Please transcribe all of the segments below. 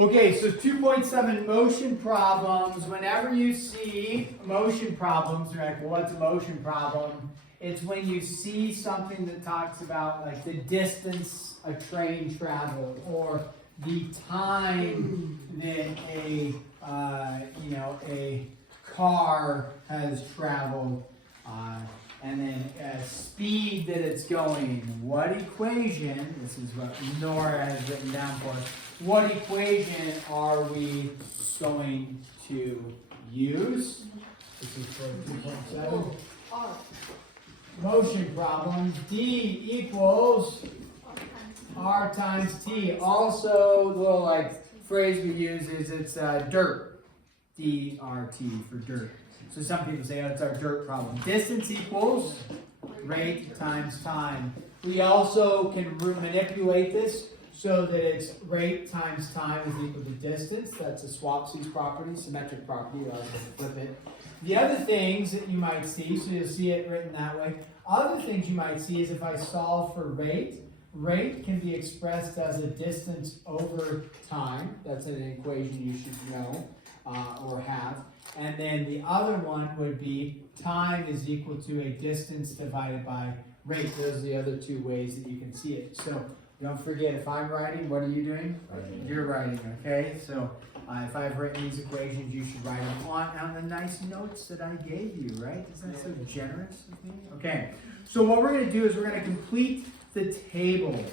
Okay, so 2.7 motion problems. Whenever you see motion problems, you're like, well, what's a motion problem? It's when you see something that talks about like the distance a train traveled or the time that a car has traveled, and then speed that it's going. What equation? This is what Nora has written down for us. What equation are we going to use? This is for 2.7. Motion problem. D equals R times T. Also, the little like phrase we use is it's dirt. D-R-T for dirt. So some people say, oh, it's our dirt problem. Distance equals rate times time. We also can manipulate this so that it's rate times time is equal to distance. That's a Swapsies property, symmetric property. I'll just flip it. The other things that you might see, so you'll see it written that way. Other things you might see is if I solve for rate, rate can be expressed as a distance over time. That's an equation you should know or have. And then the other one would be time is equal to a distance divided by rate. Those are the other two ways that you can see it. So don't forget, if I'm writing, what are you doing? You're writing, okay? So if I've written these equations, you should write them on the nice notes that I gave you, right? Isn't that so generous of me? Okay, so what we're going to do is we're going to complete the table.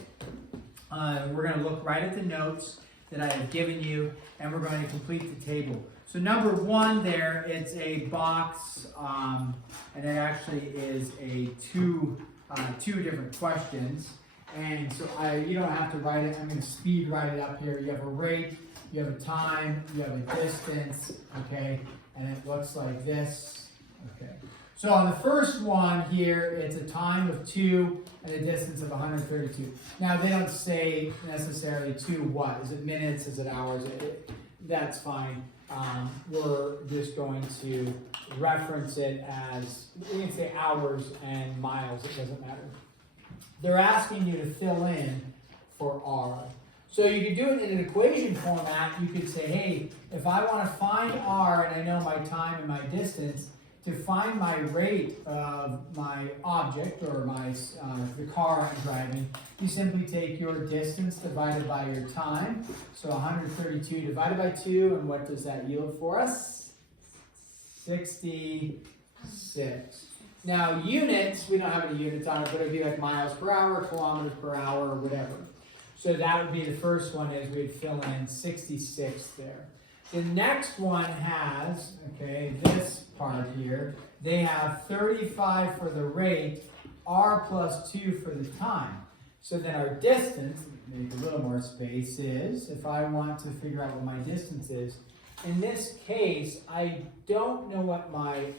We're going to look right at the notes that I have given you, and we're going to complete the table. So number one there, it's a box, and it actually is a two different questions. And so you don't have to write it. I'm going to speed write it up here. You have a rate, you have a time, you have a distance, okay? And it looks like this, okay? So on the first one here, it's a time of 2 and a distance of 132. Now they don't say necessarily 2 what? Is it minutes? Is it hours? That's fine. We're just going to reference it as, we can say hours and miles, it doesn't matter. They're asking you to fill in for R. So you could do it in an equation format. You could say, hey, if I want to find R and I know my time and my distance, to find my rate of my object or the car I'm driving, you simply take your distance divided by your time. So 132 divided by 2, and what does that yield for us? 66. Now units, we don't have any units on it, but it would be like miles per hour, kilometers per hour, or whatever. So that would be the first one, is we'd fill in 66 there. The next one has, okay, this part here, they have 35 for the rate, R plus 2 for the time. So then our distance, make a little more space, is, if I want to figure out what my distance is, in this case, I don't know what my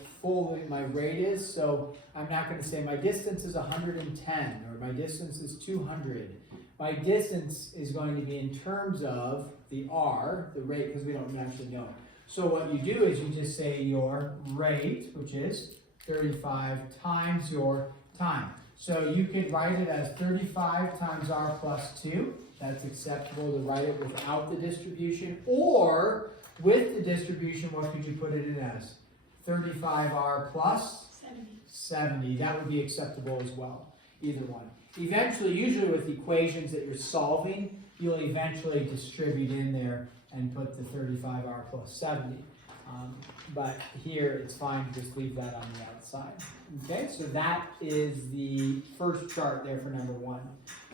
rate is, so I'm not going to say my distance is 110 or my distance is 200. My distance is going to be in terms of the R, the rate, because we don't actually know. So what you do is you just say your rate, which is 35 times your time. So you could write it as 35 times R plus 2. That's acceptable to write it without the distribution. Or with the distribution, what could you put it in as? 35R plus 70. That would be acceptable as well. Either one. Eventually, usually with equations that you're solving, you'll eventually distribute in there and put the 35R plus 70. But here, it's fine to just leave that on the outside. Okay, so that is the first chart there for number 1.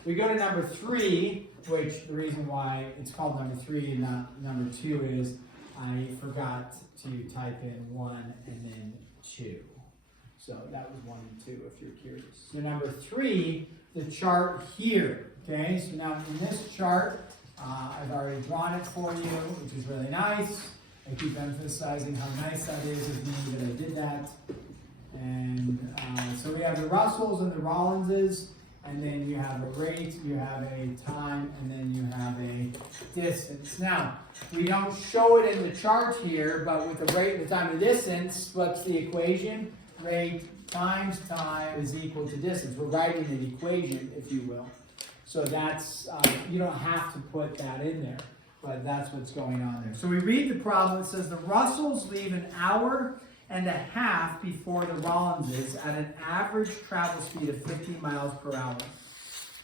We go to number 3, which the reason why it's called number 3 and not number 2 is I forgot to type in 1 and then 2. So that was 1 and 2 if you're curious. So number 3, the chart here. Okay, so now in this chart, I've already drawn it for you, which is really nice. I keep emphasizing how nice that is of me that I did that. And so we have the Russells and the Rollinses, and then you have a rate, you have a time, and then you have a distance. Now, we don't show it in the chart here, but with the rate, the time, and the distance, what's the equation? Rate times time is equal to distance. We're writing an equation, if you will. So that's, you don't have to put that in there. but that's what's going on there. So we read the problem. It says the Russells leave an hour and a half before the Rollinses at an average travel speed of 15 miles per hour.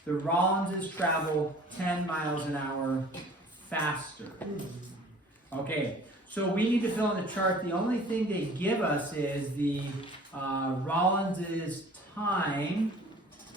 The Rollinses travel 10 miles an hour faster. Okay, so we need to fill in the chart. The only thing they give us is the Rollins's time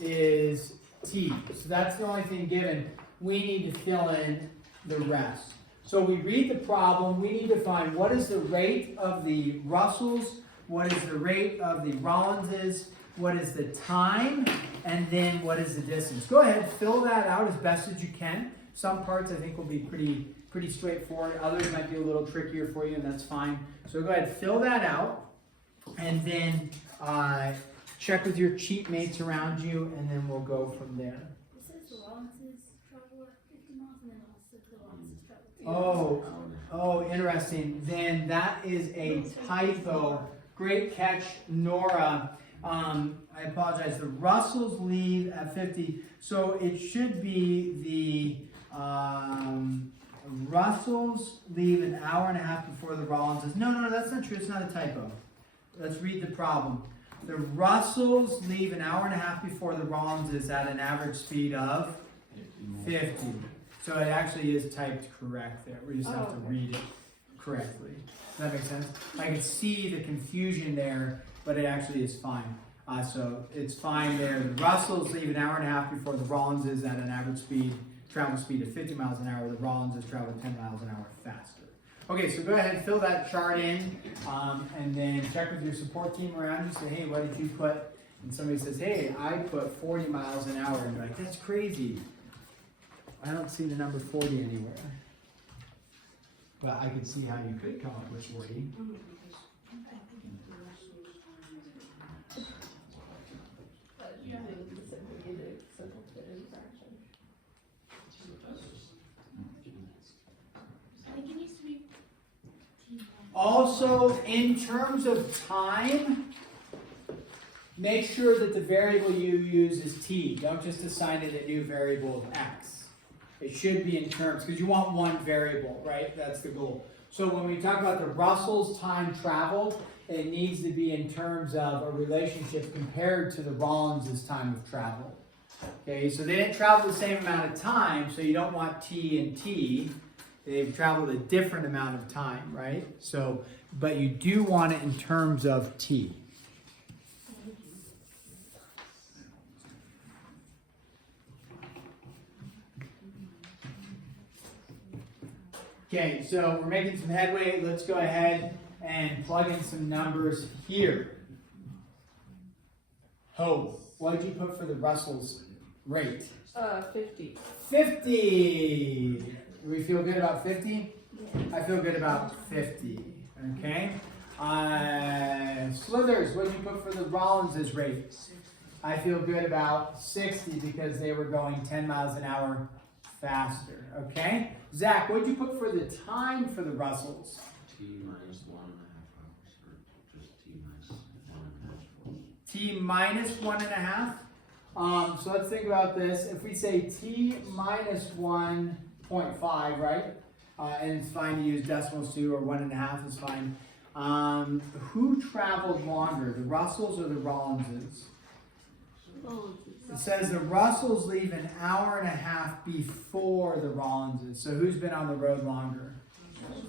is t. So that's the only thing given. We need to fill in the rest. So we read the problem. We need to find what is the rate of the Russells, what is the rate of the Rollinses, what is the time, and then what is the distance. Go ahead, fill that out as best as you can. Some parts I think will be pretty straightforward. Others might be a little trickier for you, and that's fine. So go ahead, fill that out, and then check with your cheat mates around you, and then we'll go from there. It says the Rollinses travel at 50 miles, and then also the Rollinses travel 10 miles. Oh, interesting. Then that is a typo. Great catch, Nora. I apologize. The Russells leave at 50, so it should be the Russells leave an hour and a half before the Rollinses. No, that's not true. It's not a typo. Let's read the problem. The Russells leave an hour and a half before the Rollinses at an average speed of 50. So it actually is typed correct there. We just have to read it correctly. Does that make sense? I can see the confusion there, but it actually is fine. So it's fine there. The Russells leave an hour and a half before the Rollinses at an average travel speed of 50 miles an hour. The Rollinses travel 10 miles an hour faster. Okay, so go ahead and fill that chart in, and then check with your support team around you. Say, hey, what did you put? And somebody says, hey, I put 40 miles an hour. And you're like, that's crazy. I don't see the number 40 anywhere. But I can see how you could come up with 40. Also, in terms of time, make sure that the variable you use is t. Don't just assign it a new variable of x. It should be in terms, because you want one variable, right? That's the goal. So when we talk about the Russells' time traveled, it needs to be in terms of a relationship compared to the Rollins' time of travel. Okay, so they didn't travel the same amount of time, so you don't want t and t. They've traveled a different amount of time, right? So, but you do want it in terms of t. Okay, so we're making some headway. Let's go ahead and plug in some numbers here. Ho, what did you put for the Russells' rate? 50. 50! Do we feel good about 50? Yeah. I feel good about 50. Okay. Slithers, what did you put for the Rollins' rate? I feel good about 60 because they were going 10 miles an hour faster. Okay. Zach, what did you put for the time for the Russells? T minus 1.5 hours, or just T minus 1.5. T minus 1.5. So let's think about this. If we say T minus 1.5, right? And it's fine to use decimals too, or 1.5 is fine. Who traveled longer, the Russells or the Rollinses? It says the Russells leave an hour and a half before the Rollinses. So who's been on the road longer?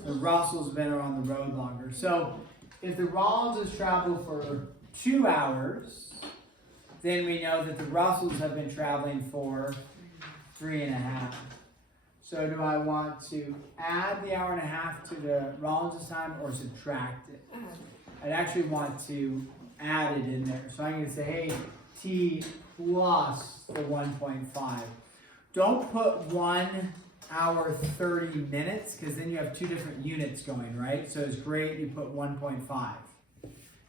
The Russells been on the road longer. So if the Rollinses travel for 2 hours, then we know that the Russells have been traveling for 3.5. So do I want to add the hour and a half to the Rollins' time or subtract it? I'd actually want to add it in there. So I'm going to say, hey, T plus the 1.5. Don't put 1 hour 30 minutes because then you have 2 different units going, right? So it's great you put 1.5.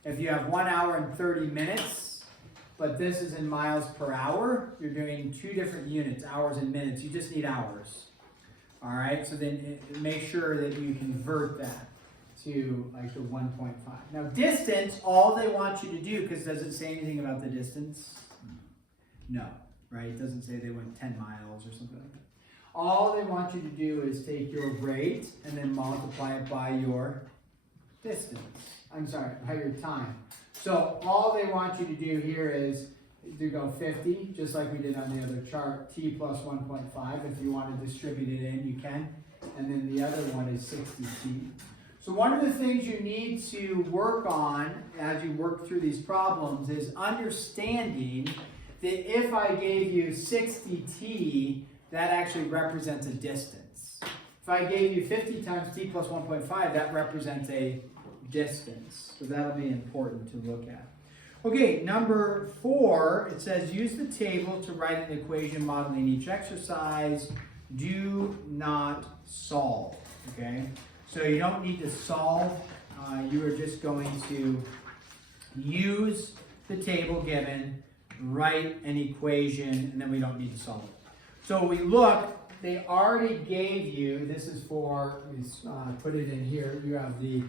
If you have 1 hour and 30 minutes, but this is in miles per hour, you're doing 2 different units, hours and minutes. You just need hours. All right, so then make sure that you convert that to like the 1.5. Now distance, all they want you to do, because does it say anything about the distance? No, right? It doesn't say they went 10 miles or something like that. all they want you to do is take your rate and then multiply it by your distance. I'm sorry, by your time. So all they want you to do here is to go 50, just like we did on the other chart, t plus 1.5. If you want to distribute it in, you can. And then the other one is 60t. So one of the things you need to work on as you work through these problems is understanding that if I gave you 60t, that actually represents a distance. If I gave you 50 times t plus 1.5, that represents a distance. So that'll be important to look at. Okay, number 4, it says use the table to write an equation modeling each exercise. Do not solve. Okay, so you don't need to solve. You are just going to use the table given, write an equation, and then we don't need to solve it. So we look, they already gave you, this is for, put it in here, you have the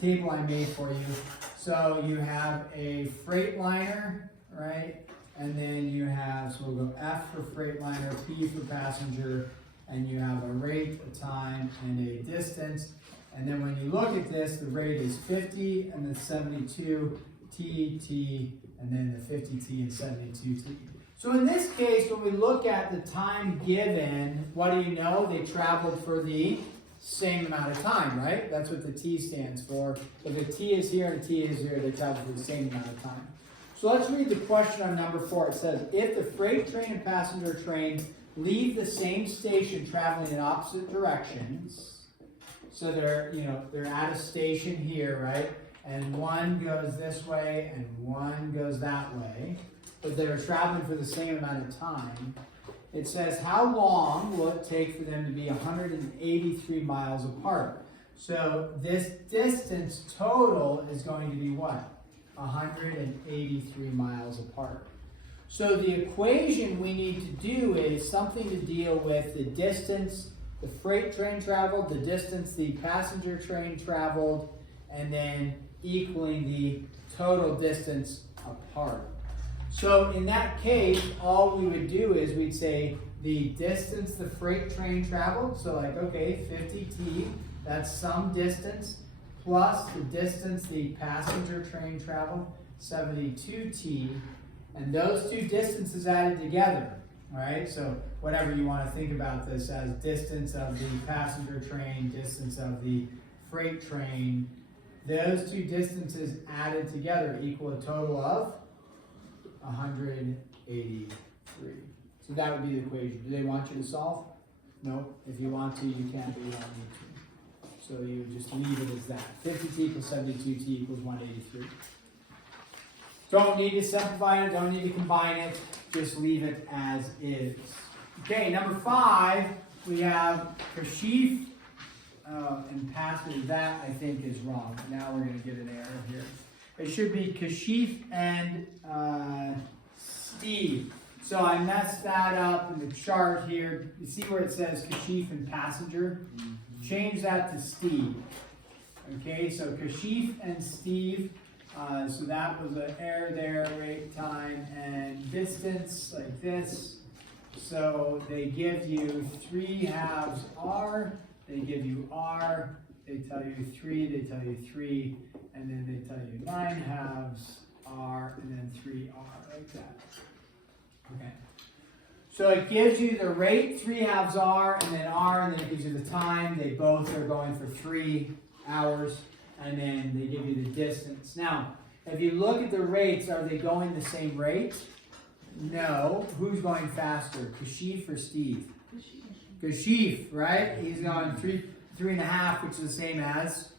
table I made for you. So you have a Freightliner, right? And then you have, so we'll go F for Freightliner, P for passenger, and you have a rate, a time, and a distance. And then when you look at this, the rate is 50, and then 72, T, and then the 50T and 72T. So in this case, when we look at the time given, what do you know? They traveled for the same amount of time, right? That's what the T stands for. If the T is here and T is here, they travel for the same amount of time. So let's read the question on number 4. It says, if the freight train and passenger train leave the same station traveling in opposite directions, so they're at a station here, right? And one goes this way and one goes that way, but they're traveling for the same amount of time. It says, how long will it take for them to be 183 miles apart? So this distance total is going to be what? 183 miles apart. So the equation we need to do is something to deal with the distance the freight train traveled, the distance the passenger train traveled, and then equaling the total distance apart. So in that case, all we would do is we'd say the distance the freight train traveled, so like, okay, 50t, that's some distance, plus the distance the passenger train traveled, 72t, and those two distances added together, all right? So whatever you want to think about this as distance of the passenger train, distance of the freight train, those two distances added together equal a total of 183. So that would be the equation. Do they want you to solve? No. If you want to, you can, but you don't need to. So you just leave it as that. 50t plus 72t equals 183. Don't need to simplify it, don't need to combine it, just leave it as is. Okay, number 5, we have Kashif and passenger. That I think is wrong. Now we're going to get an error here. It should be Kashif and Steve. So I messed that up in the chart here. You see where it says Kashif and passenger? Change that to Steve. Okay, so Kashif and Steve. So that was an error there, rate, time, and distance, like this. So they give you 3 halves R, they give you R, they tell you 3, they tell you 3, and then they tell you 9 halves R, and then 3R, like that. Okay. So it gives you the rate, 3 halves R, and then R, and then it gives you the time. They both are going for 3 hours, and then they give you the distance. Now, if you look at the rates, are they going the same rate? No. Who's going faster, Kashif or Steve? Kashif, right? He's going 3.5, which is the same as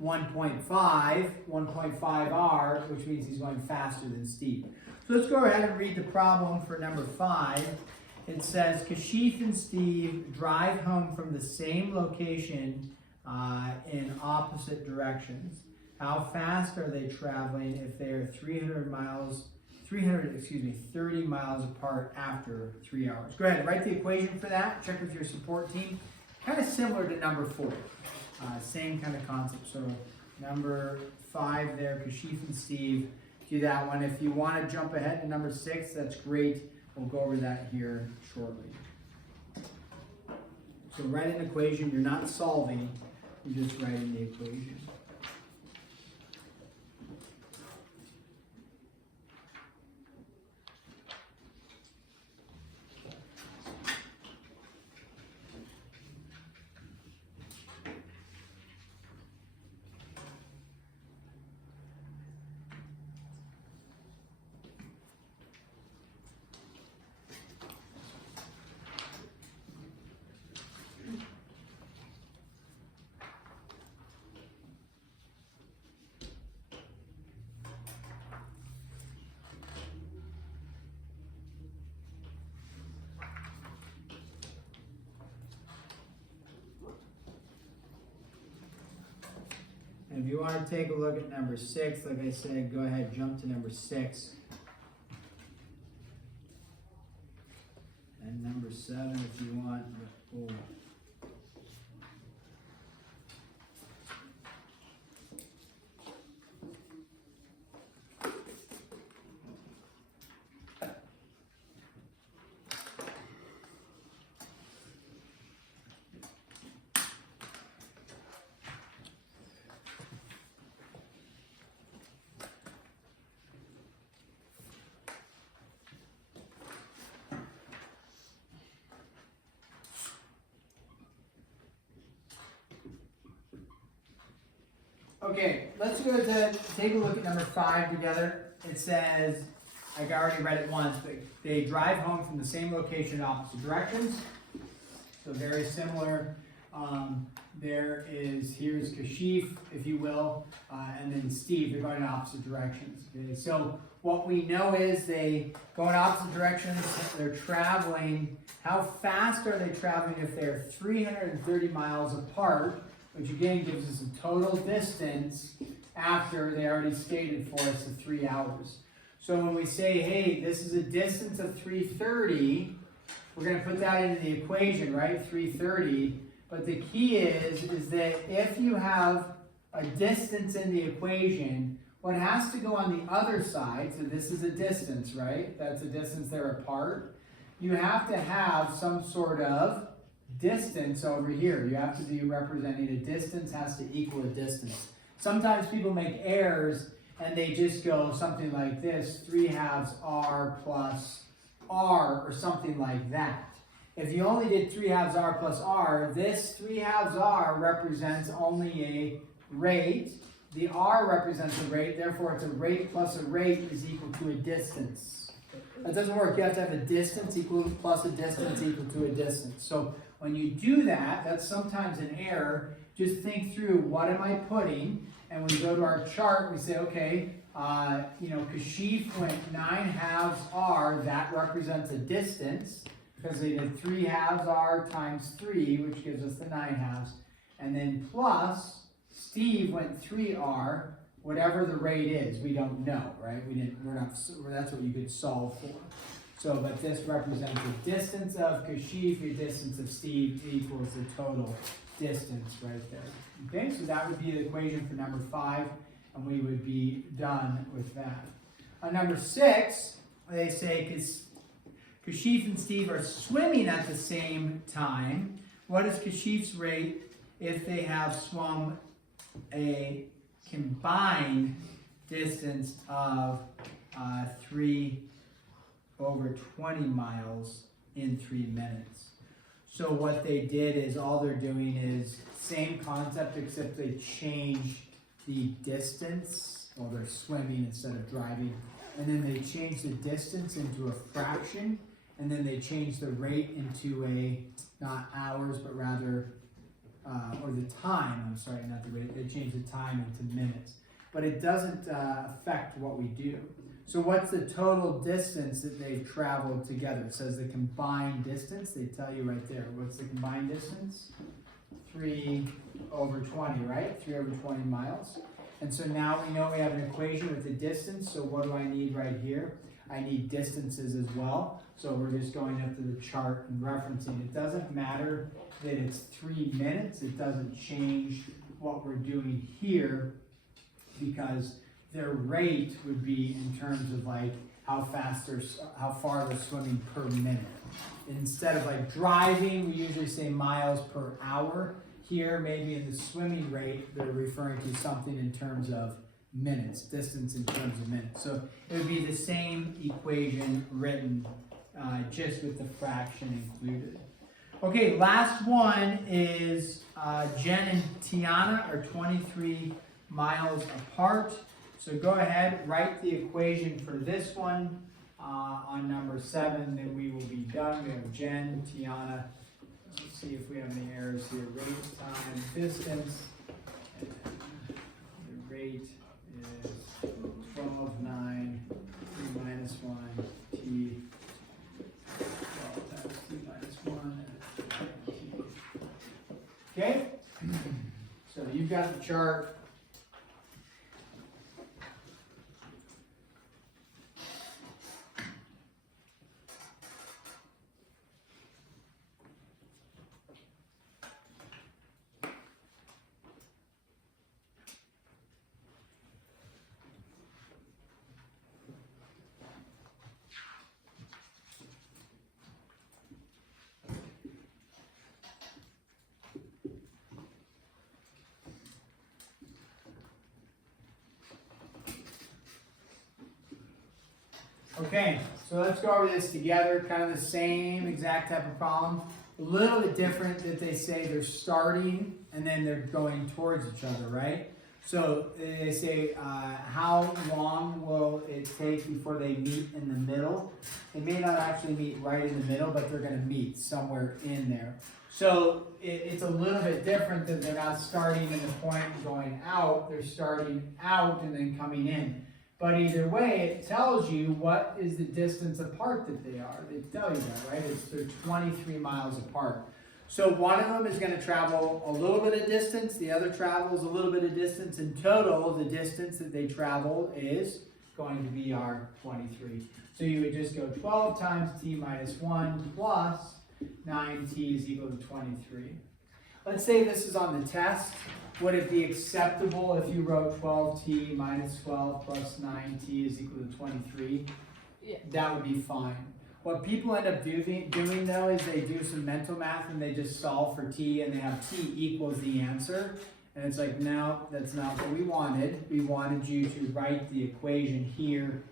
1.5 R, which means he's going faster than Steve. So let's go ahead and read the problem for number 5. It says, Kashif and Steve drive home from the same location in opposite directions. How fast are they traveling if they are 30 miles apart after 3 hours? Go ahead, write the equation for that. Check with your support team. Kind of similar to number 4. Same kind of concept. So number 5 there, Kashif and Steve, do that one. If you want to jump ahead to number 6, that's great. We'll go over that here shortly. So write an equation, you're not solving, you're just writing the equation. And if you want to take a look at number 6, like I said, go ahead, jump to number 6. And number 7 if you want. Oh. Okay, let's go to take a look at number 5 together. It says, I already read it once, but they drive home from the same location in opposite directions. So very similar. Here's Kashif, if you will, and then Steve. They're going in opposite directions. Okay? So what we know is they go in opposite directions. They're traveling. How fast are they traveling if they're 330 miles apart? Which again gives us a total distance after they already stated for us the 3 hours. So when we say, hey, this is a distance of 330, we're going to put that into the equation, right? 330. But the key is that if you have a distance in the equation, what has to go on the other side, so this is a distance, right? That's a distance they're apart. You have to have some sort of distance over here. You have to be representing a distance has to equal a distance. Sometimes people make errors and they just go something like this, 3/2 r plus r or something like that. If you only did 3/2 r plus r, this 3/2 r represents only a rate. The r represents a rate, therefore it's a rate plus a rate is equal to a distance. That doesn't work. You have to have a distance equal plus a distance equal to a distance. So when you do that, that's sometimes an error. Just think through, what am I putting? And when we go to our chart, we say, okay, Kashif went 9/2 r, that represents a distance, because they did 3/2 r times 3, which gives us the 9/2. And then plus, Steve went 3r, whatever the rate is, we don't know, right? That's what you could solve for. So, but this represents the distance of Kashif, the distance of Steve equals the total distance right there. Okay, so that would be the equation for number 5, and we would be done with that. On number 6, they say Kashif and Steve are swimming at the same time. What is Kashif's rate if they have swum a combined distance of 3/20 miles in 3 minutes? So what they did is all they're doing is same concept, except they changed the distance. Well, they're swimming instead of driving. And then they changed the distance into a fraction. And then they changed the rate into not hours, but rather, or the time, I'm sorry, not the rate. They changed the time into minutes. But it doesn't affect what we do. So what's the total distance that they've traveled together? It says the combined distance. They tell you right there. What's the combined distance? 3/20, right? 3/20 miles. And so now we know we have an equation with the distance. So what do I need right here? I need distances as well. So we're just going up to the chart and referencing. It doesn't matter that it's 3 minutes. It doesn't change what we're doing here, because their rate would be in terms of like how far they're swimming per minute. Instead of like driving, we usually say miles per hour. Here, maybe in the swimming rate, they're referring to something in terms of minutes, distance in terms of minutes. So it would be the same equation written, just with the fraction included. Okay, last one is Jen and Tiana are 23 miles apart. So go ahead, write the equation for this one on number 7, then we will be done. We have Jen, Tiana. Let's see if we have any errors here. Rate, time, distance. And the rate is 12, 9, 3 minus 1, t. 12 times t minus 1, t. Okay? So you've got the chart. Okay, so let's go over this together, kind of the same exact type of problem. A little bit different that they say they're starting and then they're going towards each other, right? So they say, how long will it take before they meet in the middle? They may not actually meet right in the middle, but they're going to meet somewhere in there. So it's a little bit different that they're not starting in the point going out, they're starting out and then coming in. But either way, it tells you what is the distance apart that they are. They tell you that, right? They're 23 miles apart. So one of them is going to travel a little bit of distance. The other travels a little bit of distance. In total, the distance that they travel is going to be our 23. So you would just go 12 times t minus 1 plus 9t is equal to 23. Let's say this is on the test. Would it be acceptable if you wrote 12t minus 12 plus 9t is equal to 23? Yeah. That would be fine. What people end up doing though is they do some mental math and they just solve for t and they have t equals the answer. And it's like, no, that's not what we wanted. We wanted you to write the equation here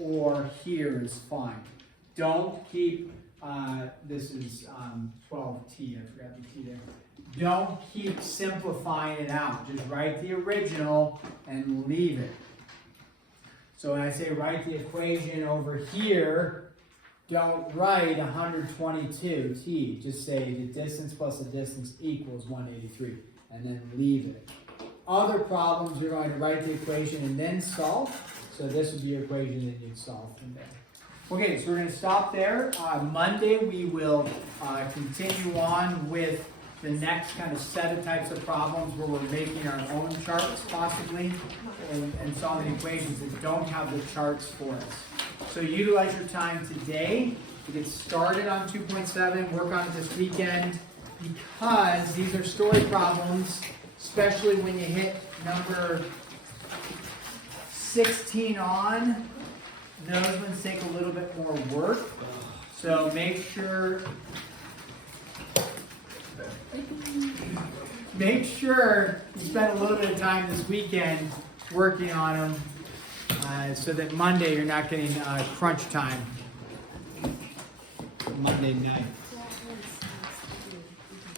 or here is fine. Don't keep, this is 12t, I forgot the t there. Don't keep simplifying it out. Just write the original and leave it. So when I say write the equation over here, don't write 122t. Just say the distance plus the distance equals 183. And then leave it. Other problems, you're going to write the equation and then solve. So this would be your equation that you'd solve from there. Okay, so we're going to stop there. Monday we will continue on with the next kind of set of types of problems where we're making our own charts possibly and solving equations that don't have the charts for us. So utilize your time today to get started on 2.7, work on it this weekend, because these are story problems, especially when you hit number 16 on. Those ones take a little bit more work. So make sure you spend a little bit of time this weekend working on them so that Monday you're not getting crunch time Monday night.